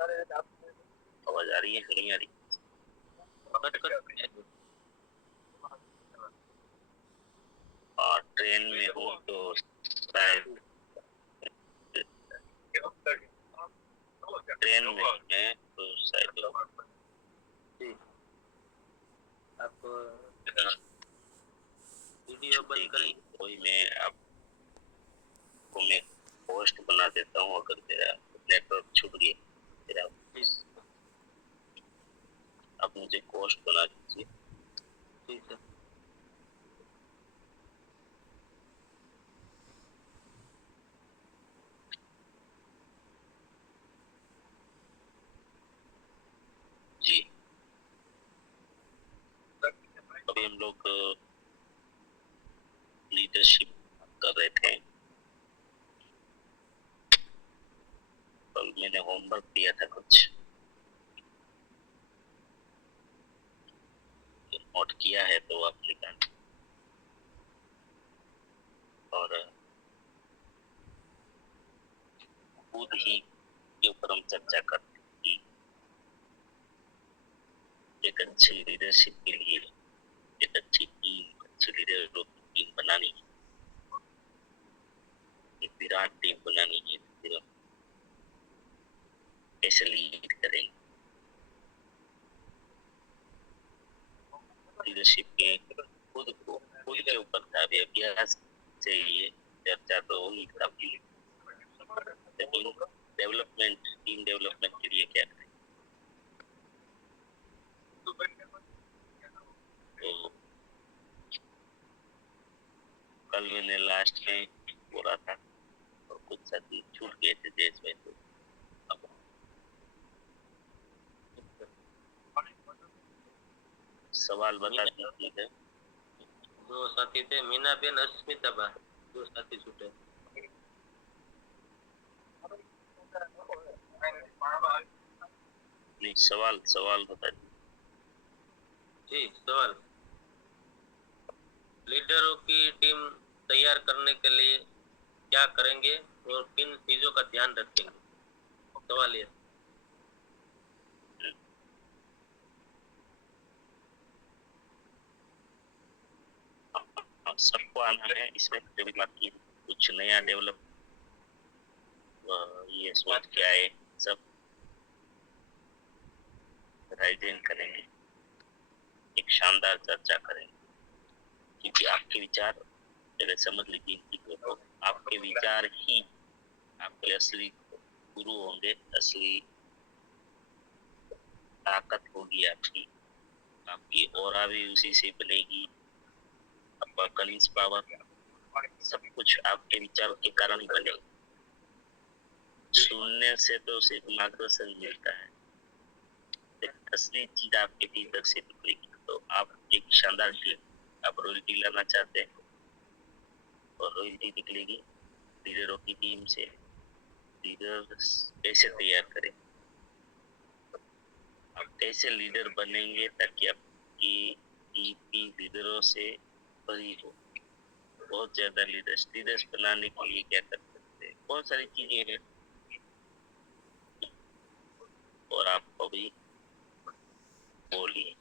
आवाज आ रही है कि नहीं आ रही? ट्रेन में हूँ तो शायद ट्रेन में है तो शायद आप वीडियो बंद करें। कोई मैं पोस्ट बना देता हूँ अगर तेरा नेटवर्क छूट गया तेरा। आप मुझे पोस्ट बना दीजिए। ठीक है। जी अभी हम लोग लीडरशिप कर रहे थे। कल मैंने होमवर्क दिया था कुछ नोट किया है तो आप लिखा और खुद ही के ऊपर हम चर्चा करते हैं एक अच्छी लीडरशिप के लिए एक अच्छी टीम अच्छी लीडर टीम बनानी है, एक विराट टीम बनानी है। फिर हम कैसे लीड करेंगे लीडरशिप के खुद के ऊपर था अभी अभ्यास से ये चर्चा तो होगी काफी। टीम डेवलपमेंट के लिए क्या करें तो कल मैंने लास्ट में बोला था और कुछ साथी छूट गए थे देश में तो अब सवाल बता दीजिए। दो साथी थे, मीना बेन, अस्मिता बा, दो साथी छूटे। नहीं सवाल बता दीजिए। जी सवाल, लीडरों की टीम तैयार करने के लिए क्या करेंगे और किन चीजों का ध्यान रखेंगे? सवाल ये। सबको आना है इसमें कभी बात की कुछ नया डेवलप ये सोच के आए सब राइडेन करेंगे एक शानदार चर्चा करेंगे क्योंकि आपके विचार पहले समझ लीजिए तो आपके विचार ही आपके असली गुरु होंगे असली ताकत होगी आपकी आपकी और भी उसी से बनेगी आपका कलिंस पावर सब कुछ आपके विचारों के कारण ही बनेगा। सुनने से तो सिर्फ मार्गदर्शन मिलता है असली चीज आपके भीतर से निकलेगी तो आप एक शानदार टीम आप रॉयल्टी लाना चाहते हैं और रॉयल्टी निकलेगी लीडरों की टीम से। लीडर कैसे तैयार करें आप कैसे लीडर बनेंगे ताकि आपकी टीम लीडरों से भरी हो। बहुत ज्यादा लीडर्स बनाने के लिए क्या कर सकते हैं बहुत सारी चीजें हैं और आपको भी बोलिए।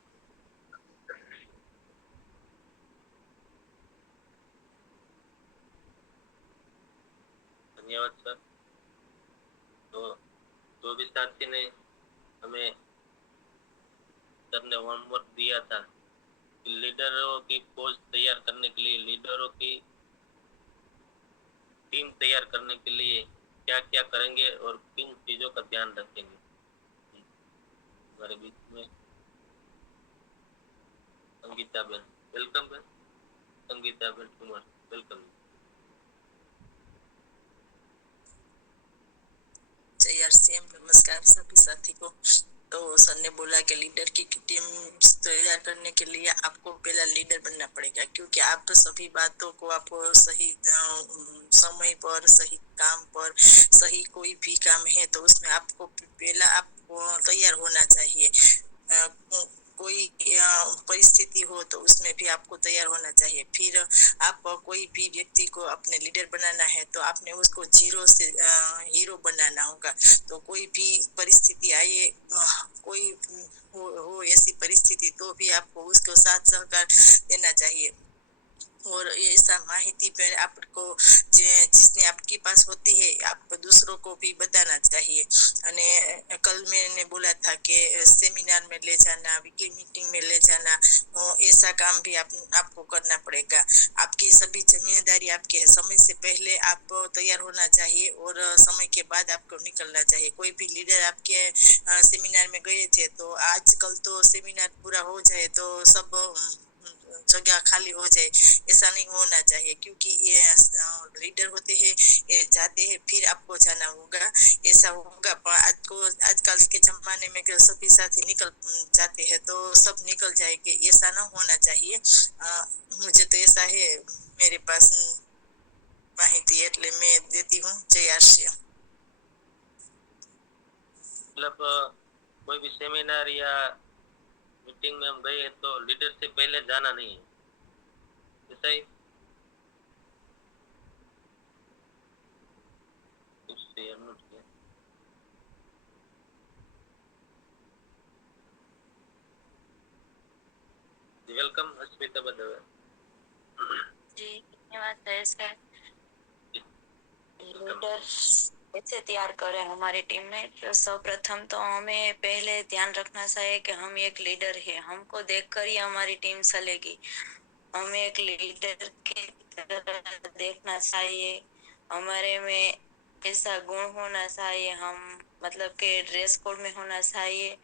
धन्यवाद सर। तो जो भी साथी ने हमें सर ने होमवर्क दिया था कि लीडरों की पोस्ट तैयार करने के लिए, लीडरों की टीम तैयार करने के लिए क्या क्या करेंगे और किन चीजों का ध्यान रखेंगे। हमारे बीच में Sangeeta Ben, welcome Ben. Sangeeta Ben Kumar, welcome. यार सेम नमस्कार सभी साथी को। तो सर ने बोला कि लीडर की टीम तैयार करने के लिए आपको पहला लीडर बनना पड़ेगा क्योंकि आप तो सभी बातों को आप सही समय पर सही काम पर सही कोई भी काम है तो उसमें आपको पहला आपको तैयार होना चाहिए। कोई परिस्थिति हो तो उसमें भी आपको तैयार होना चाहिए। फिर आप कोई भी व्यक्ति को अपने लीडर बनाना है तो आपने उसको जीरो से हीरो बनाना होगा। तो कोई भी परिस्थिति आए, कोई हो ऐसी परिस्थिति, तो भी आपको उसको साथ सहकार देना चाहिए। और ऐसा माहिती पे आपको जिसने आपके पास होती है आप दूसरों को भी बताना चाहिए। અને कल मैंने बोला था कि सेमिनार में ले जाना, वीकली मीटिंग में ले जाना, ऐसा काम भी आपको करना पड़ेगा। आपकी सभी जिम्मेदारी आपकी है। समय से पहले आप तैयार होना चाहिए और समय के बाद आपको निकलना चाहिए। कोई भी लीडर आपके सेमिनार में गए थे तो आजकल तो सेमिनार पूरा हो जाए तो सब जगह खाली हो जाए, ऐसा नहीं होना चाहिए। क्योंकि ये लीडर होते हैं, ये जाते हैं फिर आपको जाना होगा, ऐसा होगा। पर आजकल के जमाने में सभी साथी निकल जाते हैं तो सब निकल जाएंगे, ऐसा ना होना चाहिए। मुझे तो ऐसा है, मेरे पास माहिती એટલે मैं देती हूँ। जय आश्रय। मतलब कोई भी सेमिनार या मीटिंग में हम गए तो लीडर से पहले जाना नहीं है, ऐसा ही? वेलकम अस्मिता बदवे जी। धन्यवाद सर। लीडर कैसे तैयार करें हमारी टीम में? तो सर्वप्रथम तो हमें पहले ध्यान रखना चाहिए कि हम एक लीडर है, हमको देखकर ही हमारी टीम चलेगी। हमें एक लीडर की तरह देखना चाहिए, हमारे में ऐसा गुण होना चाहिए, हम मतलब के ड्रेस कोड में होना चाहिए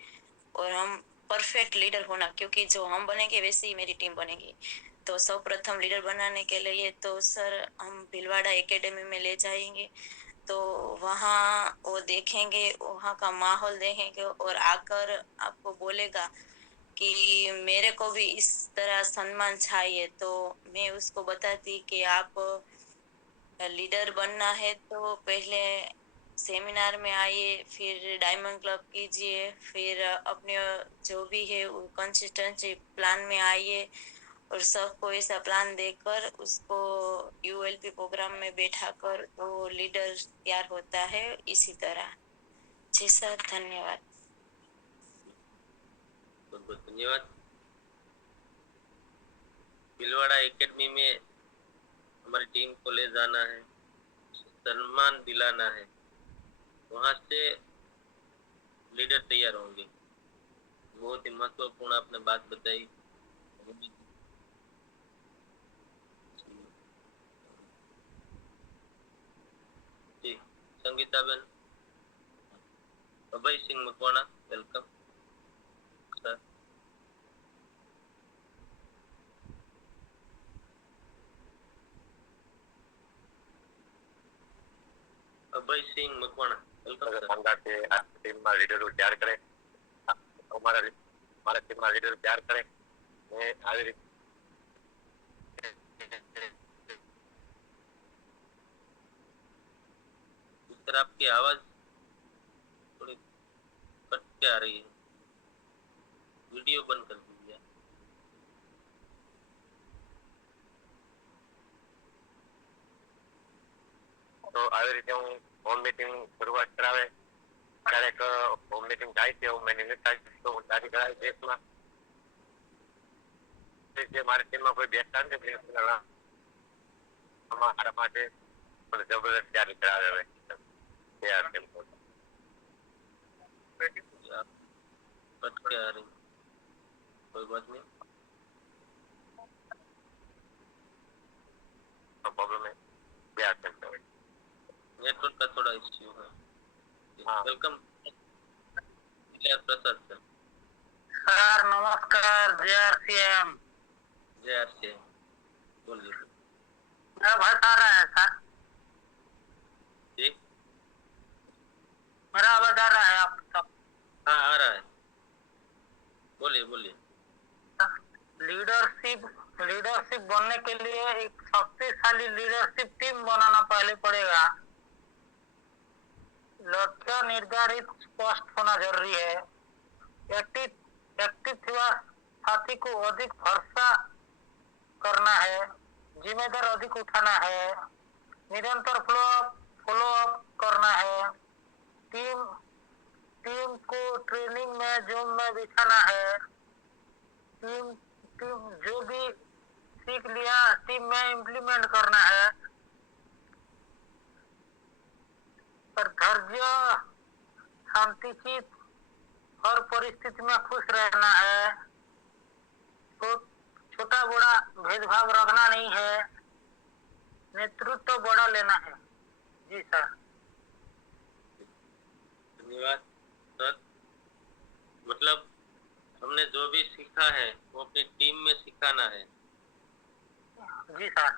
और हम परफेक्ट लीडर होना, क्योंकि जो हम बनेंगे वैसे ही मेरी टीम बनेगी। तो सर्वप्रथम लीडर बनाने के लिए तो सर हम भीलवाड़ा एकेडमी में ले जाएंगे, तो वहाँ वो देखेंगे, वहाँ का माहौल देखेंगे और आकर आपको बोलेगा कि मेरे को भी इस तरह सम्मान चाहिए। तो मैं उसको बताती कि आप लीडर बनना है तो पहले सेमिनार में आइए, फिर डायमंड क्लब कीजिए, फिर अपने जो भी है वो कंसिस्टेंसी प्लान में आइए और सबको ऐसा प्लान देकर उसको यूएलपी प्रोग्राम में बैठा कर तो लीडर तैयार होता है। इसी तरह। जी सर, धन्यवाद। बहुत बहुत धन्यवाद। भीलवाड़ा एकेडमी में हमारी टीम को ले जाना है, सम्मान दिलाना है, वहाँ से लीडर तैयार होंगे। बहुत ही महत्वपूर्ण आपने बात बताई। जी Sangeeta Ben, Abhay Singh Makwana, welcome sir. Abhay Singh Makwana, welcome sir. संघा के टीम में लीडर को तैयार करें, हमारा टीम में लीडर तैयार करें। मैं આવી રીતે सर आपकी आवाज थोड़ी कट के आ रही है, वीडियो बंद कर दीजिए। તો આવી રીતે હું હોમ મીટિંગ શરૂઆત કરાવે, ક્યારેક હોમ મીટિંગ થાય છે હું મેનેજર થાય તો હું તારી કરાવી દેશમાં જે મારી ટીમમાં કોઈ બેસતા નથી મારા માટે જબરદસ્ત તૈયારી કરાવે હવે તૈયાર ટીમ कट के आ रही, कोई बात नहीं, प्रॉब्लम है तैयार टीम नेटवर्क का थोड़ा इश्यू है। हाँ। वेलकम प्रसाद सर। सर नमस्कार। जय आरसीएम। जय आरसीएम, बोलिए। मेरा वॉइस आ रहा है सर? जी मेरा आवाज आ रहा है आप तक? हाँ आ रहा है, बोलिए बोलिए। लीडरशिप बनने के लिए एक शक्तिशाली लीडरशिप टीम बनाना पहले पड़ेगा। लक्ष्य निर्धारित स्पष्ट होना जरूरी है। एक्टिव साथी को अधिक भरोसा करना है, जिम्मेदार अधिक उठाना है, निरंतर फॉलो अप करना है, टीम टीम को ट्रेनिंग में जोन में बिठाना है, टीम टीम जो भी सीख लिया टीम में इम्प्लीमेंट करना है, पर धैर्य, शांतिचित, हर परिस्थिति में खुश रहना है, तो छोटा बड़ा भेदभाव रखना नहीं है, नेतृत्व बड़ा लेना है। जी सर। धन्यवाद सर। मतलब हमने जो भी सीखा है वो अपनी टीम में सिखाना है। जी सर।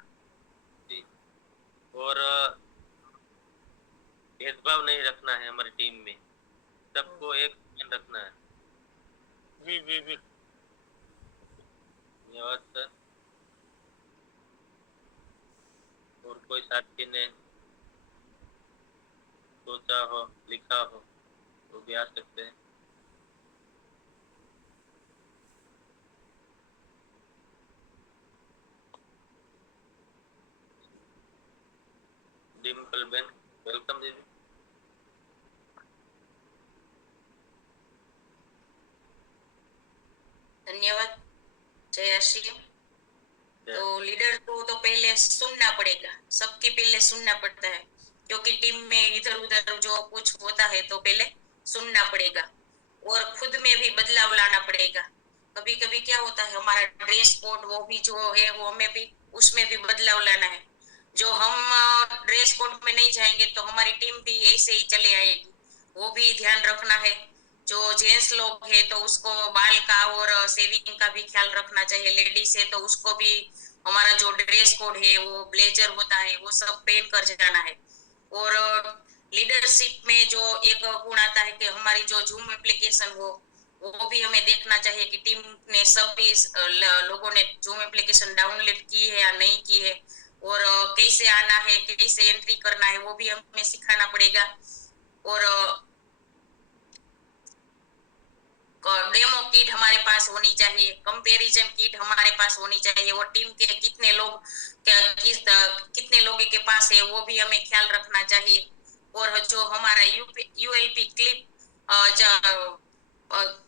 जी। और भेदभाव नहीं रखना है हमारी टीम में, सबको एक समान रखना है। जी जी जी। धन्यवाद सर। और कोई साथी ने सोचा हो, लिखा हो तो भी आ सकते हैं। डिम्पल बेन, वेलकम दीदी। धन्यवाद जय श्री। तो लीडर को तो पहले सुनना पड़ेगा, सबके पहले सुनना पड़ता है, क्योंकि टीम में इधर उधर जो कुछ होता है तो पहले सुनना पड़ेगा और खुद में भी बदलाव लाना पड़ेगा। कभी कभी क्या होता है, हमारा ड्रेस कोड वो भी जो है वो हमें भी उसमें भी बदलाव लाना है। जो हम ड्रेस कोड में नहीं जाएंगे तो हमारी टीम भी ऐसे ही चले आएगी, वो भी ध्यान रखना है। जो जेंट्स लोग है तो उसको बाल का और सेविंग का भी ख्याल रखना चाहिए, लेडीज है तो उसको भी हमारा जो ड्रेस कोड है वो ब्लेजर होता है वो सब पहन कर जाना है। और लीडरशिप में जो एक गुण आता है कि हमारी जो जूम एप्लीकेशन हो वो भी हमें देखना चाहिए कि टीम ने सभी लोगों ने जूम एप्लीकेशन डाउनलोड की है या नहीं की है, और कैसे आना है, कैसे एंट्री करना है वो भी हमें सिखाना पड़ेगा। और डेमो किट हमारे पास होनी चाहिए, कंपैरिजन किट हमारे पास होनी चाहिए, और टीम के कितने लोग कितने लोगों के पास है वो भी हमें ख्याल रखना चाहिए। और जो हमारा यूएलपी क्लिप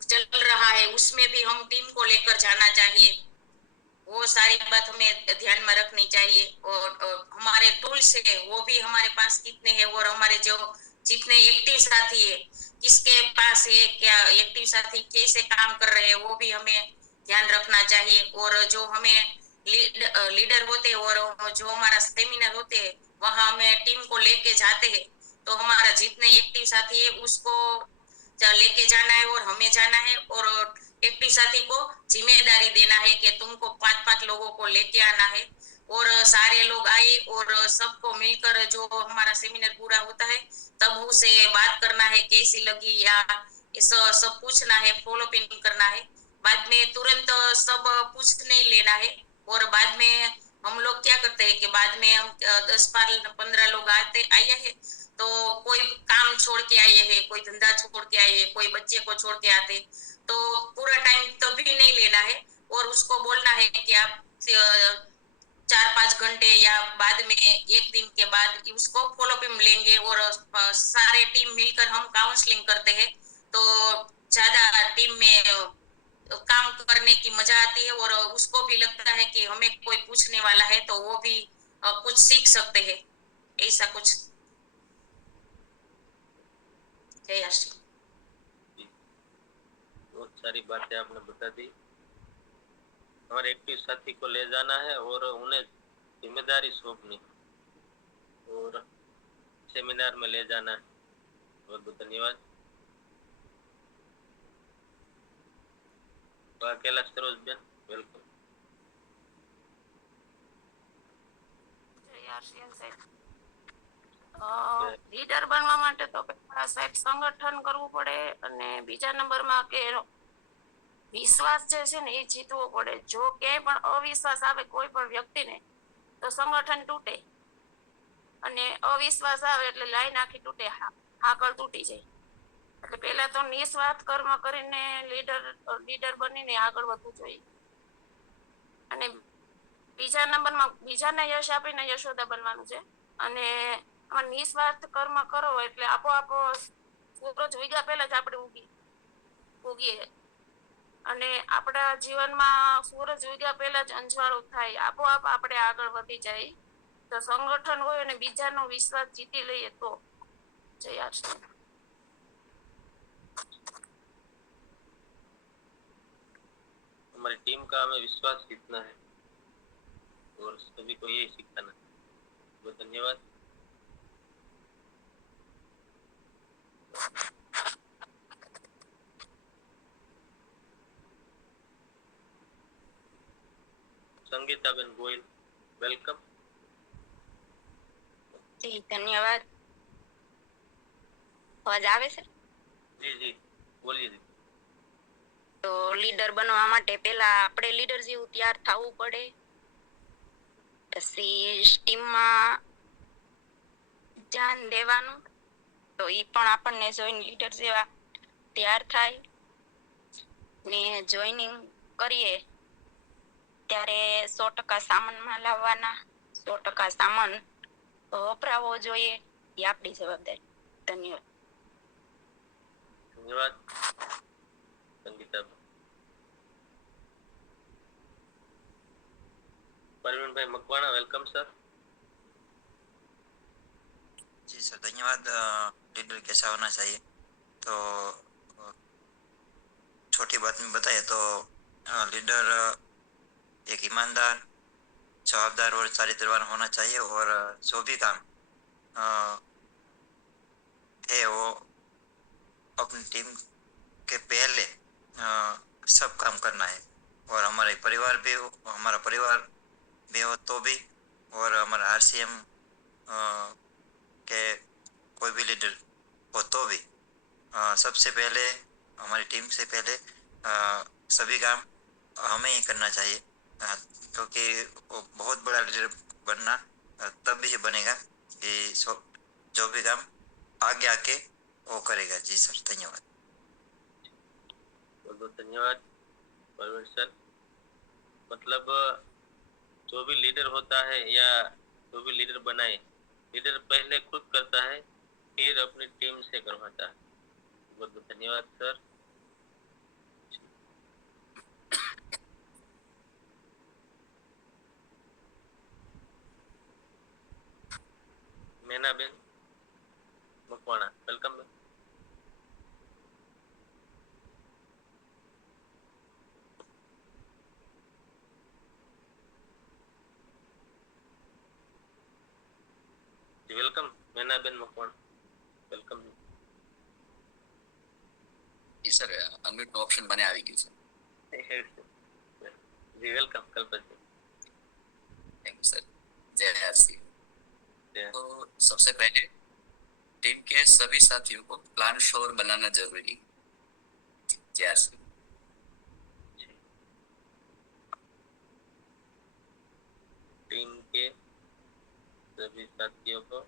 चल रहा है उसमें भी हम टीम को लेकर जाना चाहिए, वो सारी बात हमें ध्यान में रखनी चाहिए। और हमारे टूल्स है वो भी हमारे पास कितने हैं, और हमारे जो जितने एक्टिव साथी है किसके पास है, क्या एक्टिव साथी कैसे काम कर रहे हैं वो भी हमें ध्यान रखना चाहिए। और जो हमें लीडर होते हैं और जो हमारा सेमिनार होते हैं वहां हमें टीम को लेके जाते हैं, तो हमारा जितने एक्टिव साथी है उसको लेके जाना है और हमें जाना है, और एक्टिव साथी को जिम्मेदारी देना है कि तुमको 5-5 लोगों को लेके आना है। और सारे लोग आए और सबको मिलकर जो हमारा सेमिनार पूरा होता है तब उसे बात करना है कैसी लगी, या सब पूछना है, फॉलो अप करना है। बाद में तुरंत सब पूछ नहीं लेना है। और बाद में हम लोग क्या करते हैं कि बाद में हम 10-15 लोग आए हैं तो कोई काम छोड़ के आए हैं, कोई धंधा छोड़ के आए हैं, कोई बच्चे को छोड़ के आते, तो पूरा टाइम तभी नहीं लेना है और उसको बोलना है कि आप 4-5 घंटे या बाद में एक दिन के बाद उसको फॉलो अप लेंगे। और सारे टीम मिलकर हम काउंसलिंग करते हैं तो ज्यादा टीम में काम करने की मजा आती है, और उसको भी लगता है कि हमें कोई पूछने वाला है तो वो भी कुछ सीख सकते हैं, ऐसा कुछ। जय श्री। बहुत सारी बातें आपने बता दी। हमारे एक्टिव साथी को ले जाना है और उन्हें जिम्मेदारी सौंपनी और सेमिनार में ले जाना है। बहुत बहुत धन्यवाद। तो अकेला सरोज बेन, वेलकम। લીડર બનવા માટે તો પહેલા સાહેબ સંગઠન કરવું પડે, અને બીજા નંબરમાં કે વિશ્વાસ જે છે ને એ જીતવો પડે। જો ક્યાંય પણ અવિશ્વાસ આવે કોઈ પણ વ્યક્તિને તો સંગઠન તૂટે, અને અવિશ્વાસ આવે એટલે લાઈન આખી તૂટે, હાકળ તૂટી જાય। એટલે પહેલા તો નિસ્વાર્થ કર્મ કરીને લીડર બનીને આગળ વધવું જોઈએ અને બીજા નંબરમાં બીજાને યશ આપીને યશોદા બનવાનું છે અને આમાં નિસ્વાર્થ કર્મ કરો એટલે આપોઆપ સૂરજ ઉગ્યા પહેલા જ આપણે ઉગીએ અને આપણા જીવનમાં સૂરજ ઉગ્યા પહેલા જ અંજવાળું થાય આપોઆપ આપણે આગળ વધી જાય તો સંગઠન હોય અને બીજાનો વિશ્વાસ જીતી લઈએ તો જય આશા हमारी टीम का हमें विश्वास जीतना है और सभी को यही सिखाना है। बहुत धन्यवाद। संगीताबेन गोयल, वेलकम। જી ધન્યવાદ અવાજ આવે છે जी जी बोलिए जी। તો લીડર બનવા માટે પહેલા આપણે લીડર જેવું તૈયાર થવું પડે પછી ટીમમાં ધ્યાન દેવાનું તો ઈ પણ આપણને જોઈને લીડર જેવા તૈયાર થાય ને જોઈનિંગ કરીએ ત્યારે 100% સામાનમાં લાવવાના 100% સામાન વપરાવો જોઈએ એ આપણી જવાબદારી ધન્યવાદ धन्यवाद संगीताबेन। परवीन भाई मकवाना, वेलकम सर। जी सर धन्यवाद। लीडर कैसा होना चाहिए तो छोटी बात में बताए तो लीडर एक ईमानदार जवाबदार और चरित्रवान होना चाहिए और जो भी काम है वो अपनी टीम के पहले सब काम करना है और हमारे परिवार भी हो हमारा परिवार भी हो तो भी और हमारा आरसीएम के कोई भी लीडर हो तो भी सबसे पहले हमारी टीम से पहले सभी काम हमें ही करना चाहिए क्योंकि वो बहुत बड़ा लीडर बनना तब भी बनेगा कि जो भी काम आगे आके वो करेगा। जी सर धन्यवाद। बहुत बहुत धन्यवाद परवीन सर। मतलब जो भी लीडर होता है या जो भी लीडर बनाए, लीडर पहले खुद करता है फिर अपनी टीम से करवाता है। बहुत बहुत धन्यवाद sir. Mainaben Makwana, welcome. Welcome Mainaben Makwana, welcome. जी सर अनम्यूट ऑप्शन बने આવી ગયું છે जी welcome Kalpat ji. Thank you sir. Jai RC. तो सबसे पहले टीम के सभी साथियों को प्लान श्योर बनाना जरूरी। जय आरसी। टीम के सभी साथियों को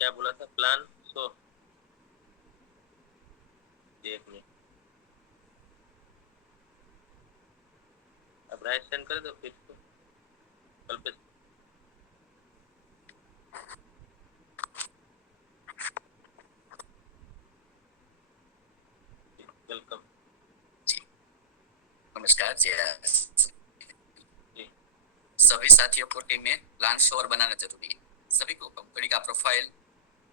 क्या बोला था? प्लान सो एक मिनट अब राइट सेंड कर दो फिर तो कल पे वेलकम। नमस्कार जय आरसी। सभी साथियों को टीम में प्लान श्योर बनाना जरूरी है। सभी को कंपनी का प्रोफाइल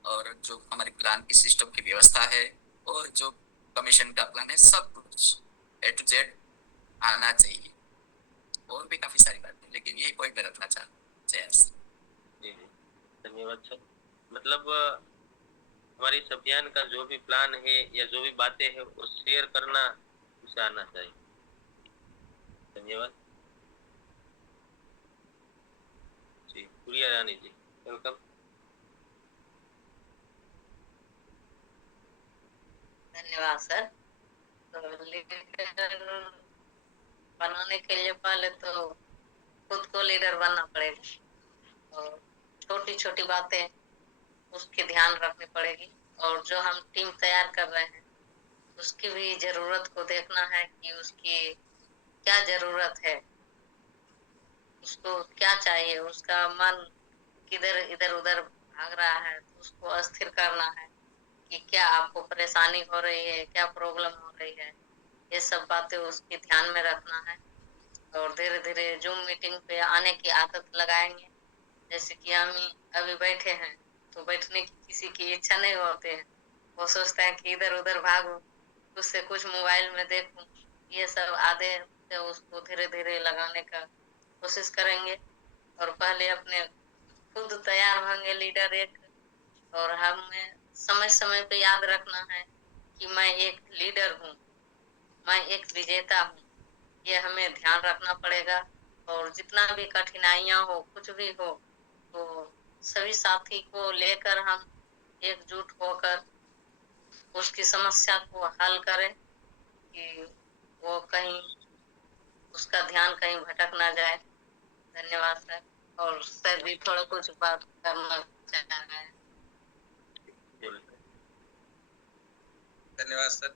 और जो हमारी प्लान की सिस्टम की व्यवस्था है और जो कमीशन का प्लान है सब कुछ A to Z आना चाहिए। और भी काफी सारी बातें लेकिन यही पॉइंट में रखना चाहता हूँ। जय आरसी। जी जी धन्यवाद सर। मतलब हमारी इस अभियान का जो भी प्लान है या जो भी बातें हैं वो शेयर करना उसे आना चाहिए। धन्यवाद जी। प्रिया रानी जी वेलकम। धन्यवाद सर। तो लीडर बनाने के लिए पहले तो खुद को लीडर बनना पड़ेगा और छोटी छोटी बातें उसकी ध्यान रखनी पड़ेगी। और जो हम टीम तैयार कर रहे हैं उसकी भी जरूरत को देखना है कि उसकी क्या जरूरत है, उसको क्या चाहिए, उसका मन किधर इधर उधर भाग रहा है, तो उसको अस्थिर करना है कि क्या आपको परेशानी हो रही है, क्या प्रॉब्लम हो रही है, ये सब बातें उसके ध्यान में रखना है। और धीरे धीरे जूम मीटिंग पे आने की आदत लगाएंगे। जैसे कि हम अभी बैठे हैं तो बैठने की किसी की इच्छा नहीं होती है, वो सोचते हैं कि इधर उधर भागूं, कुछ से कुछ मोबाइल में देखूं। ये सब आदत है उसको धीरे धीरे लगाने का कोशिश करेंगे। और पहले अपने खुद तैयार होंगे लीडर एक, और हमें समय समय पे याद रखना है कि मैं एक लीडर हूँ, मैं एक विजेता हूँ, ये हमें ध्यान रखना पड़ेगा। और जितना भी कठिनाइयां हो, कुछ भी हो, तो सभी साथी को लेकर हम एकजुट होकर उसकी समस्या को हल करें कि वो कहीं उसका ध्यान कहीं भटक ना जाए। धन्यवाद सर। और सर भी थोड़ा कुछ बात करना चाह रहे हैं। धन्यवाद सर।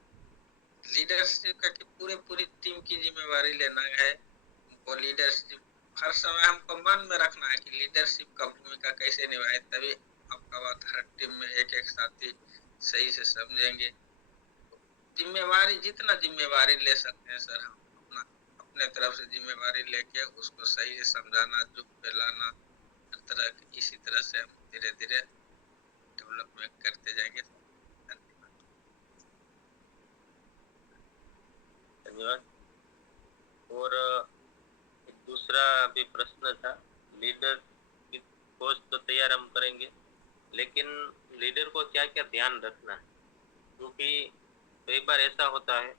लीडरशिप का पूरी टीम की जिम्मेवारी लेना है। वो लीडरशिप हर समय हमको मन में रखना है कि लीडरशिप का भूमिका कैसे निभाए, तभी आपका बात हर टीम में एक एक साथी सही से समझेंगे। जिम्मेवारी जितना जिम्मेवारी ले सकते हैं सर, हम अपने तरफ से जिम्मेवारी लेके उसको सही से समझाना, जुट पे लाना, हर तरह की इसी तरह से हम धीरे धीरे डेवलपमेंट करते जाएंगे। धन्यवाद। और एक दूसरा भी प्रश्न था, लीडर की पोस्ट तो तैयार हम करेंगे, लेकिन लीडर को क्या क्या ध्यान रखना है, क्योंकि कई बार ऐसा होता है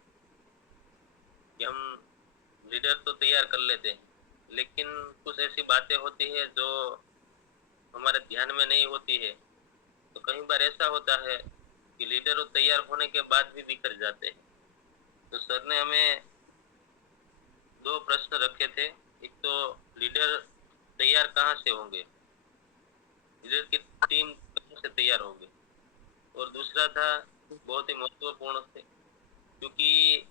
कि हम लीडर तो तैयार कर लेते हैं, लेकिन कुछ ऐसी बातें होती है जो हमारे ध्यान में नहीं होती है। तो कई बार ऐसा होता है कि लीडर तैयार होने के बाद भी बिखर जाते हैं। तो सर ने हमें 2 प्रश्न रखे थे। एक तो लीडर तैयार कहाँ से होंगे, लीडर की टीम कहाँ से तैयार होगी, और दूसरा था बहुत ही महत्वपूर्ण थे, क्योंकि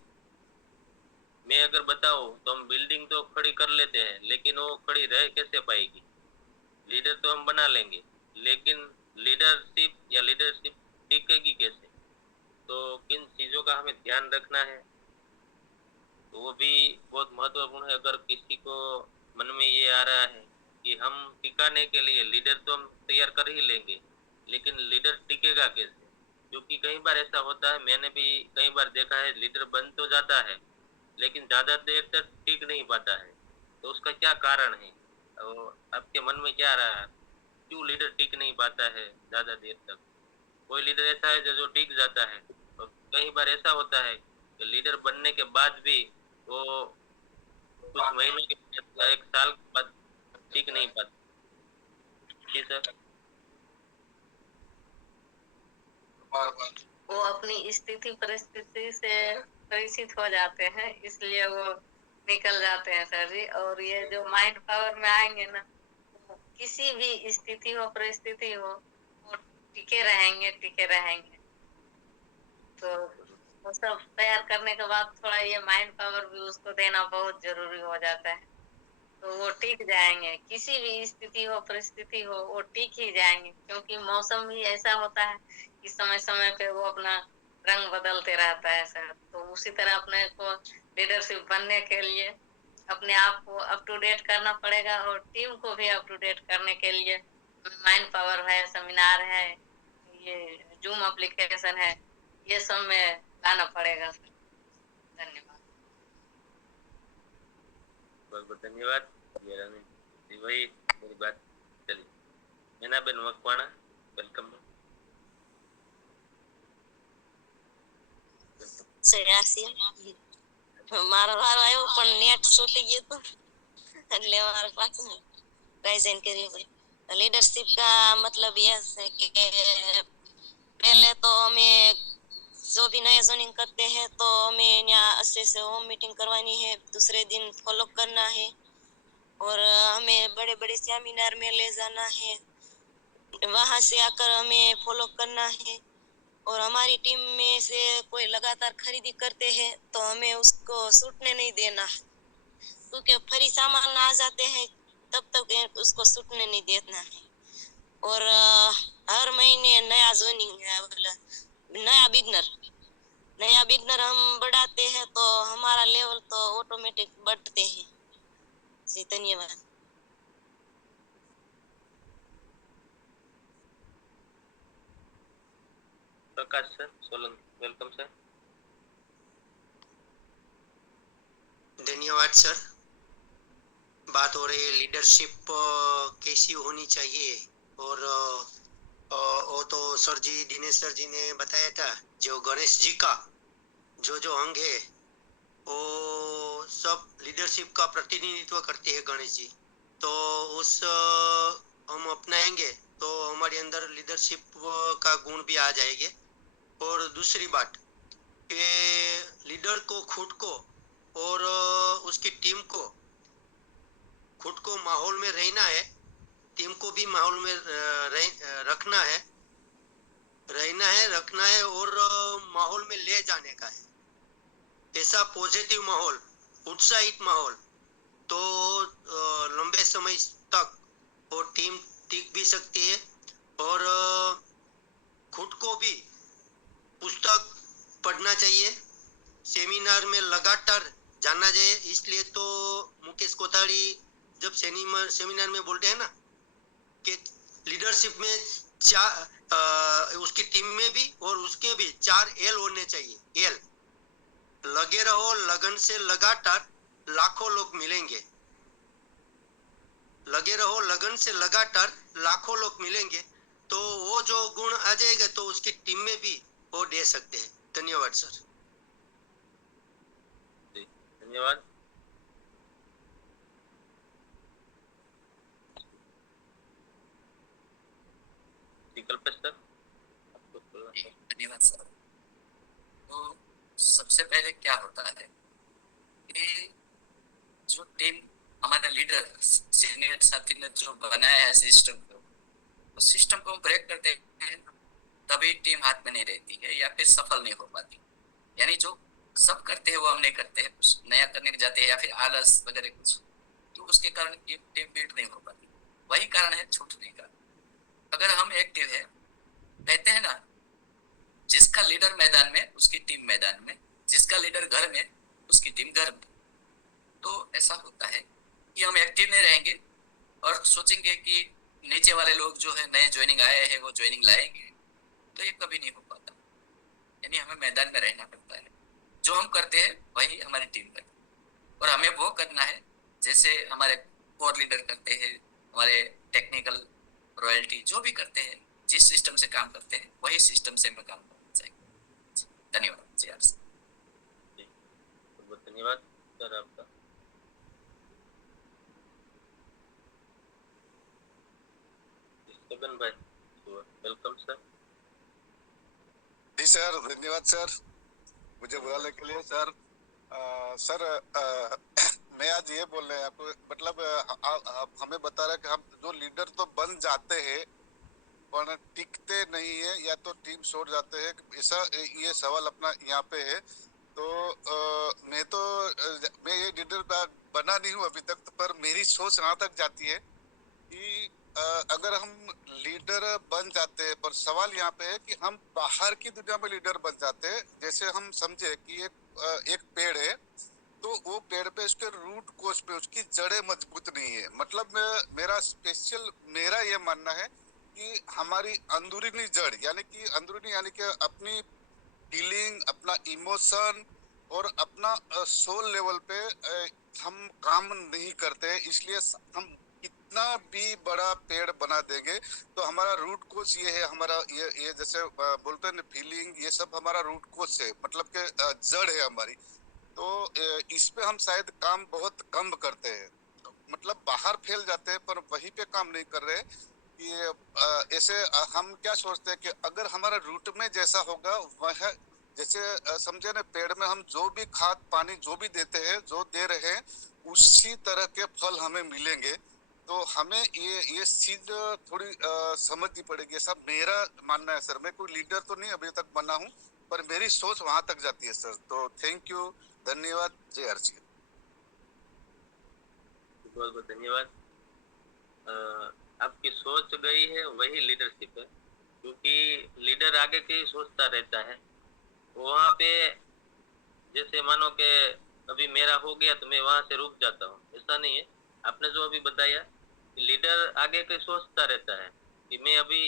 मैं अगर बताऊं तो हम बिल्डिंग तो खड़ी कर लेते हैं, लेकिन वो खड़ी रह कैसे पाएगी। लीडर तो हम बना लेंगे, लेकिन लीडरशिप टिकेगी कैसे। तो किन चीजों का हमें ध्यान रखना है, तो वो भी बहुत महत्वपूर्ण है। अगर किसी को मन में ये आ रहा है कि हम टिकाने के लिए लीडर तो हम तैयार कर ही लेंगे, लेकिन लीडर टिकेगा कैसे, क्योंकि कई बार ऐसा होता है, मैंने भी कई बार देखा है, लीडर बन तो जाता है लेकिन ज्यादा देर तक टिक नहीं पाता है। तो उसका क्या कारण है, और आपके मन में क्या आ रहा है, क्यों लीडर टिक नहीं पाता है ज्यादा देर तक। कोई लीडर ऐसा है जो टिक जाता है, और कई बार ऐसा होता है कि लीडर बनने के बाद भी वो कुछ महीनों के बाद, 1 साल के बाद टिक नहीं पाता। जी सर। वो अपनी स्थिति परिस्थिति से परिचित हो जाते हैं, इसलिए वो निकल जाते हैं सर जी। और ये जो माइंड पावर में आएंगे ना, किसी भी स्थिति हो परिस्थिति हो, वो टिके रहेंगे। तो वो सब तैयार करने के बाद थोड़ा ये माइंड पावर भी उसको देना बहुत जरूरी हो जाता है, तो वो टिक जाएंगे। किसी भी स्थिति हो परिस्थिति हो, वो टिक ही जाएंगे, क्योंकि मौसम भी ऐसा होता है कि समय समय पे वो अपना रंग बदलते रहता है सर। तो उसी तरह अपने को लीडरशिप बनने के लिए अपने आप को अप टू डेट करना पड़ेगा, और टीम को भी अप टू डेट करने के लिए माइंड पावर है, सेमिनार है, ये जूम एप्लीकेशन है, ये सब में लाना पड़ेगा सर। धन्यवाद। बहुत बहुत धन्यवाद। जी वही मेरी बात चली। Meena Ben Makwana, welcome. મારો વારો આવ્યો પણ નેટ છૂટી ગયું હતું એટલે મારે પાછું પ્રેઝન્ટ કર્યું ભાઈ। लीडरशिप का मतलब यह है कि पहले तो हमें जो भी नया ज्वाइनिंग करते हैं तो हमें यहाँ अच्छे से होम मीटिंग करवानी है, दूसरे दिन फॉलो करना है, और हमें बड़े बड़े सेमिनार में ले जाना है, वहां से आकर हमें फॉलो करना है। और हमारी टीम में से कोई लगातार खरीदी करते हैं तो हमें उसको छूटने नहीं देना है, क्योंकि फ्री सामान आ जाते हैं तब तक उसको छूटने नहीं देना है। और हर महीने नया ज्वाइनिंग नया बिगनर हम बढ़ाते हैं तो हमारा लेवल तो ऑटोमेटिक बढ़ते हैं। जी धन्यवाद। प्रकाश सर, सोलंकी, वेलकम सर। धन्यवाद सर। बात हो रही है लीडरशिप कैसी होनी चाहिए, और वो तो सर जी, दिनेश सर जी ने बताया था, जो गणेश जी का जो अंग है वो सब लीडरशिप का प्रतिनिधित्व करते हैं गणेश जी। तो उस हम अपनाएंगे तो हमारे अंदर लीडरशिप का गुण भी आ जाएंगे। और दूसरी बात कि लीडर को खुद को और उसकी टीम को, खुद को माहौल में रहना है, टीम को भी माहौल में रखना है और माहौल में ले जाने का है। ऐसा पॉजिटिव माहौल, उत्साहित माहौल, तो लंबे समय तक वो टीम टिक भी सकती है। और खुद को भी पुस्तक पढ़ना चाहिए, सेमिनार में लगातार जाना चाहिए। इसलिए तो मुकेश कोठारी जब सेमिनार में बोलते हैं ना कि लीडरशिप में उसकी टीम में भी और उसके भी 4 एल होने चाहिए। एल, लगे रहो लगन से, लगातार लाखों लोग मिलेंगे। लगे रहो लगन से, लगातार लाखों लोग मिलेंगे, तो वो जो गुण आ जाएगा तो उसकी टीम में भी वो दे सकते हैं। धन्यवाद सर। धन्यवाद। धन्यवाद सर। तो सबसे पहले क्या होता है कि जो टीम, हमारा लीडर सीनियर साथी ने जो बनाया है सिस्टम को, तो सिस्टम को हम ब्रेक करते हैं तभी टीम हाथ में नहीं रहती है या फिर सफल नहीं हो पाती। यानी जो सब करते हैं वो हम नहीं करते हैं, कुछ नया करने के जाते हैं या फिर आलस वगैरह कुछ, तो उसके कारण ये टीम बिल्ड नहीं हो पाती। वही कारण है छूटने का। अगर हम एक्टिव है, कहते हैं ना, जिसका लीडर मैदान में उसकी टीम मैदान में, जिसका लीडर घर में उसकी टीम घर में। तो ऐसा होता है कि हम एक्टिव नहीं रहेंगे और सोचेंगे कि नीचे वाले लोग जो है नए ज्वाइनिंग आए हैं वो ज्वाइनिंग लाएंगे, तो ये कभी नहीं हो पाता। यानी हमें मैदान में रहना पड़ता है। जो हम करते हैं वही हमारी टीम करती है, और हमें वो करना है जैसे हमारे कोर लीडर करते हैं, हमारे टेक्निकल रॉयल्टी जो भी करते हैं, जिस सिस्टम से काम करते हैं वही सिस्टम से हमें काम करना चाहिए। धन्यवाद जी। बहुत धन्यवाद सर आपका। भाई, वेलकम सर। जी सर, धन्यवाद सर मुझे बुलाने के लिए। सर सर मैं आज ये बोल रहे हैं आपको, मतलब आप हमें बता रहे हैं कि हम जो लीडर तो बन जाते हैं पर टिकते नहीं है, या तो टीम छोड़ जाते हैं, ऐसा ये सवाल अपना यहाँ पे है। तो मैं ये लीडर बना नहीं हूँ अभी तक, पर मेरी सोच यहाँ तक जाती है कि अगर हम लीडर बन जाते हैं, पर सवाल यहाँ पे है कि हम बाहर की दुनिया में लीडर बन जाते हैं। जैसे हम समझे कि एक पेड़ है, तो वो पेड़ पे उसके रूट कोच पे उसकी जड़ें मजबूत नहीं है। मतलब मेरा ये मानना है कि हमारी अंदरूनी जड़, यानी कि अपनी फीलिंग, अपना इमोशन और अपना सोल लेवल पे हम काम नहीं करते। इसलिए हम कितना भी बड़ा पेड़ बना देंगे तो हमारा रूट कोच ये है, हमारा ये जैसे बोलते हैं फीलिंग, ये सब हमारा रूट कोच है, मतलब के जड़ है हमारी। तो इस पे हम शायद काम बहुत कम करते हैं, मतलब बाहर फैल जाते हैं पर वहीं पे काम नहीं कर रहे। ये ऐसे हम क्या सोचते हैं कि अगर हमारा रूट में जैसा होगा वह, जैसे समझे ना, पेड़ में हम जो भी खाद पानी जो भी देते हैं, जो दे रहे हैं, उसी तरह के फल हमें मिलेंगे। तो हमें ये चीज थोड़ी समझनी पड़ेगी। सब मेरा मानना है सर, मैं कोई लीडर तो नहीं अभी तक बना हूँ, पर मेरी सोच वहां तक जाती है सर। तो थैंक यू, धन्यवाद, जय हर्षिल। बहुत बहुत धन्यवाद। आपकी सोच गई है वही लीडरशिप है, क्योंकि लीडर आगे की सोचता रहता है। वहाँ पे जैसे मानो कि अभी मेरा हो गया तो मैं वहां से रुक जाता हूँ, ऐसा नहीं है। आपने जो अभी बताया कि लीडर आगे की सोचता रहता है कि मैं अभी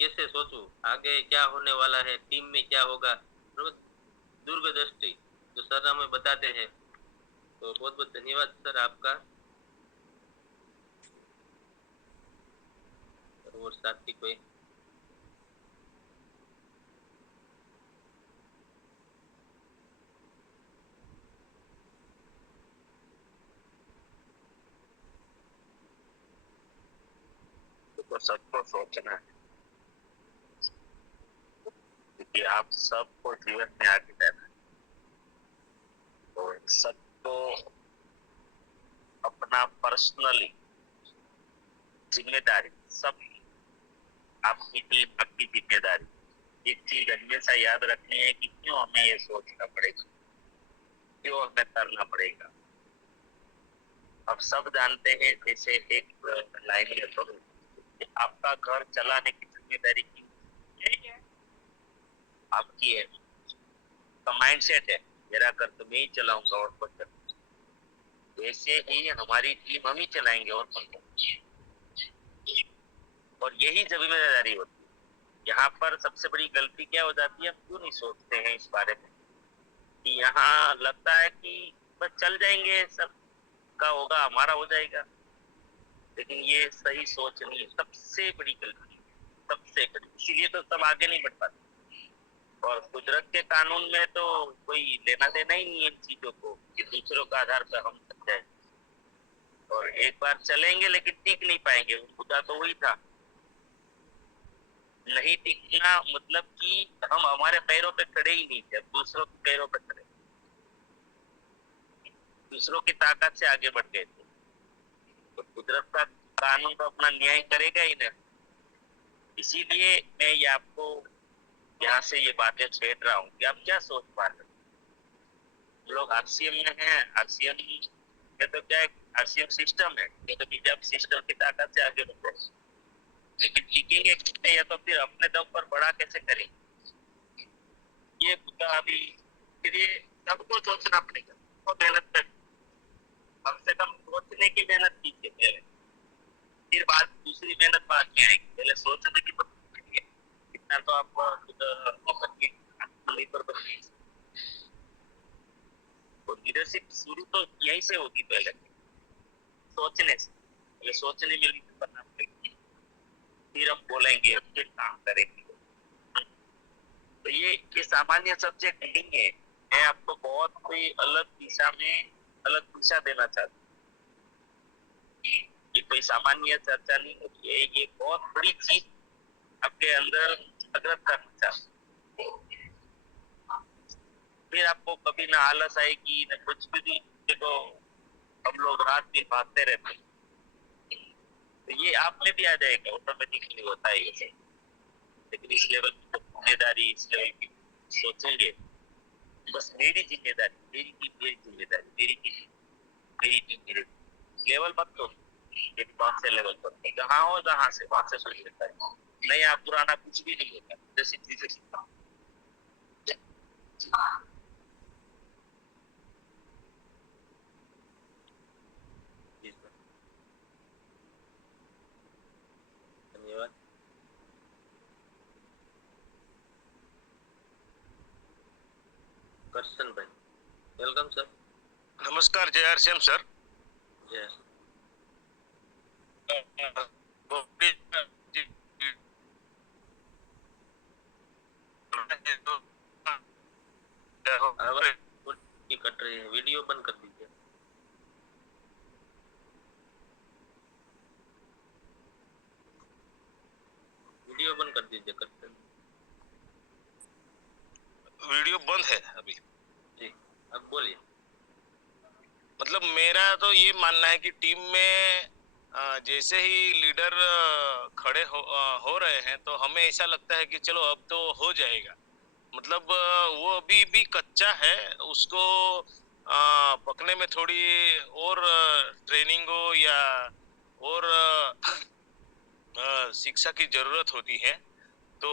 कैसे सोचूं, आगे क्या होने वाला है, टीम में क्या होगा, दूरदृष्टि जो सर हमें बताते हैं। तो बहुत बहुत धन्यवाद सर आपका। और साथी कोई? तो सबको सोचना है, क्योंकि आप सबको जीवन में आगे जाना है, तो सबको अपना पर्सनली जिम्मेदारी, सब आपकी टीम आपकी जिम्मेदारी। एक चीज हमेशा याद रखनी है कि क्यों हमें ये सोचना पड़ेगा, क्यों हमें करना पड़ेगा। अब सब जानते हैं, जैसे एक लाइन है तो आपका घर चलाने की जिम्मेदारी आपकी है। तो माइंडसेट है मेरा घर तो मैं ही चलाऊंगा और कौन चलाऊंगा, वैसे ही हमारी टीम हम ही चलाएंगे और कौन चलाएंगे। और यही जिम्मेदारी होती है। यहाँ पर सबसे बड़ी गलती क्या हो जाती है, हम क्यों नहीं सोचते हैं इस बारे में कि यहाँ लगता है कि बस चल जाएंगे, सब का होगा हमारा हो जाएगा, लेकिन ये सही सोच नहीं है। सबसे बड़ी गलती, सबसे बड़ी, इसीलिए तो सब आगे नहीं बढ़ पाते। और कुदरत के कानून में तो कोई लेना देना ही नहीं है इन चीजों को कि दूसरों का आधार पर हम चल जाए। और एक बार चलेंगे लेकिन टिक नहीं पाएंगे, मुद्दा तो वही था। नहीं टिकना मतलब कि हम हमारे पैरों पे खड़े ही नहीं थे, दूसरों के पैरों पे खड़े, दूसरों की ताकत से आगे बढ़ गए थे। तो कुदरत का कानून तो अपना न्याय करेगा ही ना। इसीलिए मैं ये आपको यहाँ से ये बातें छेड़ रहा हूँ कि आप क्या सोच पा रहे हो। लोग आरसीएम में हैं, आरसीएम में तो क्या है, आरसीएम सिस्टम है, ये तो बीजेप सिस्टम की ताकत से आगे बढ़ रहे, लेकिन टिकेंगे कितने या तो फिर अपने दम पर बड़ा कैसे करेंगे, ये मुद्दा अभी। फिर ये सबको सोचना पड़ेगा, तो मेहनत कर, कम से कम सोचने की मेहनत कीजिए पहले, फिर बात दूसरी मेहनत बाद में आएगी। पहले सोचने की इतना तो आप लीडरशिप शुरू तो यहीं से होगी, पहले सोचने से, पहले सोचने में लीडर बनना पड़ेगा, फिर हम बोलेंगे, फिर काम करेंगे। तो ये सामान्य सब्जेक्ट नहीं है। मैं आपको बहुत कोई अलग दिशा में अलग दिशा देना चाहता हूँ। ये कोई सामान्य चर्चा नहीं होती है, ये बहुत बड़ी चीज आपके अंदर जागृत करना चाहता हूँ। फिर आपको कभी ना आलस आएगी ना कुछ भी। देखो हम लोग रात दिन भागते रहते हैं, तो ये आप में भी आ जाएगा, ऑटोमेटिकली होता है ये। लेकिन इस लेवल की जिम्मेदारी, इस लेवल की सोचेंगे, बस मेरी जिम्मेदारी, मेरी जिम्मेदारी, मेरी लेवल मत तो कौन से लेवल पर जहाँ हो जहाँ से वहां से सोच लेता है। नया पुराना कुछ भी नहीं होता, जैसी चीजें सीखता। धन्यवाद। क्वेश्चन भाई, वेलकम सर। नमस्कार, जय हरसिम सर। जय। आवाज थोड़ी कट रही है, वीडियो बंद कर दीजिए। वीडियो बंद कर दीजिए। वीडियो बंद है अभी जी, अब बोलिए। मतलब मेरा तो ये मानना है कि टीम में जैसे ही लीडर खड़े हो रहे हैं तो हमें ऐसा लगता है कि चलो अब तो हो जाएगा। मतलब वो अभी भी कच्चा है, उसको पकने में थोड़ी और ट्रेनिंग हो या और शिक्षा की जरूरत होती है। तो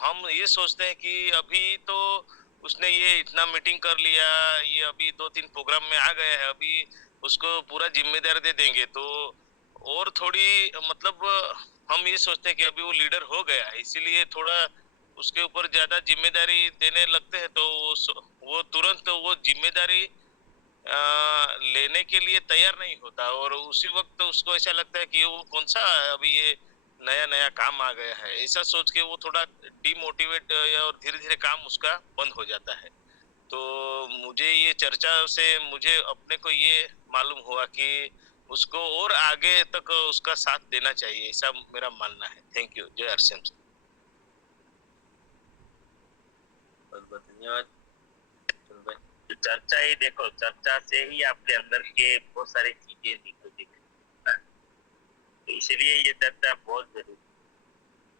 हम ये सोचते हैं कि अभी तो उसने ये इतना मीटिंग कर लिया, ये अभी 2-3 प्रोग्राम में आ गया है, अभी उसको पूरा जिम्मेदारी दे देंगे तो और थोड़ी मतलब हम ये सोचते हैं कि अभी वो लीडर हो गया है, इसीलिए थोड़ा उसके ऊपर ज्यादा जिम्मेदारी देने लगते हैं तो वो तुरंत वो जिम्मेदारी लेने के लिए तैयार नहीं होता और उसी वक्त उसको ऐसा लगता है कि वो कौन सा अभी ये नया नया काम आ गया है, ऐसा सोच के वो थोड़ा डिमोटिवेट और धीरे धीरे काम उसका बंद हो जाता है। तो मुझे ये चर्चा से मुझे अपने को ये मालूम हुआ कि उसको और आगे तक उसका साथ देना चाहिए, ऐसा मेरा मानना है। Thank you. जय हरसिम। बहुत बहुत धन्यवाद। चर्चा ही देखो, चर्चा से ही आपके अंदर के बहुत सारी चीजें निकलती है, तो इसलिए ये चर्चा बहुत जरूरी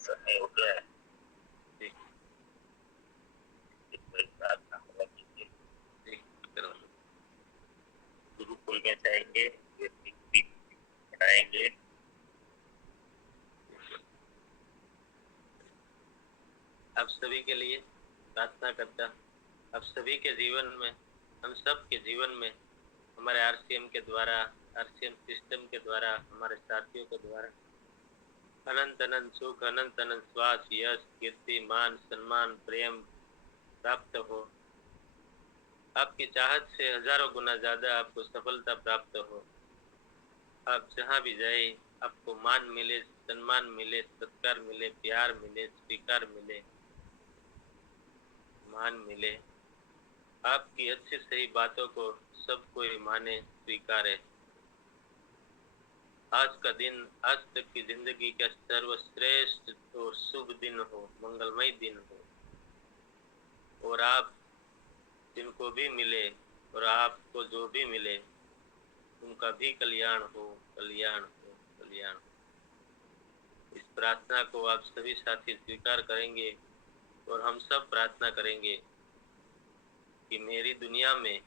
समय हो गया है। गुरुकुल में जाएंगे, पढ़ाएंगे। आप सभी के लिए प्रार्थना करता, आप सभी के जीवन में, हम सब के जीवन में हमारे आरसीएम के द्वारा, आरसीएम सिस्टम के द्वारा, हमारे साथियों के द्वारा अनंत अनंत सुख, अनंत अनंत श्वास, यश, कीर्ति, मान, सम्मान, प्रेम प्राप्त हो। आपकी चाहत से हजारों गुना ज्यादा आपको सफलता प्राप्त हो। आप जहाँ भी जाए आपको मान मिले, सम्मान मिले, सत्कार मिले, प्यार मिले, स्वीकार मिले, मान मिले। आपकी अच्छी सही बातों को सब कोई माने, स्वीकारे। आज का दिन, आज तक की जिंदगी का सर्वश्रेष्ठ और शुभ दिन हो, मंगलमय दिन हो। और आप जिनको भी मिले और आपको जो भी मिले उनका भी कल्याण हो, कल्याण हो, कल्याण हो। इस प्रार्थना को आप सभी साथी स्वीकार करेंगे और हम सब प्रार्थना करेंगे कि मेरी दुनिया में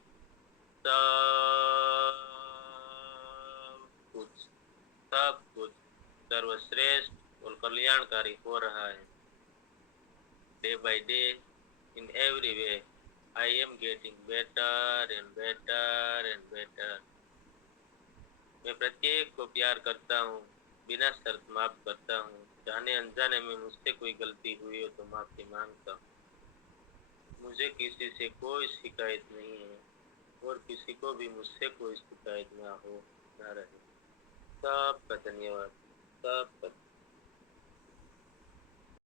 सब कुछ सर्वश्रेष्ठ और कल्याणकारी हो रहा है। Day by day, in every way, I am getting better and better and better. मैं प्रत्येक को प्यार करता हूँ, बिना शर्त माफ करता हूँ। जाने अनजाने में मुझसे कोई गलती हुई हो तो माफी मांगता हूँ। मुझे किसी से कोई शिकायत नहीं है और किसी को भी मुझसे कोई शिकायत ना हो, ना रहे। सबका धन्यवाद, सबका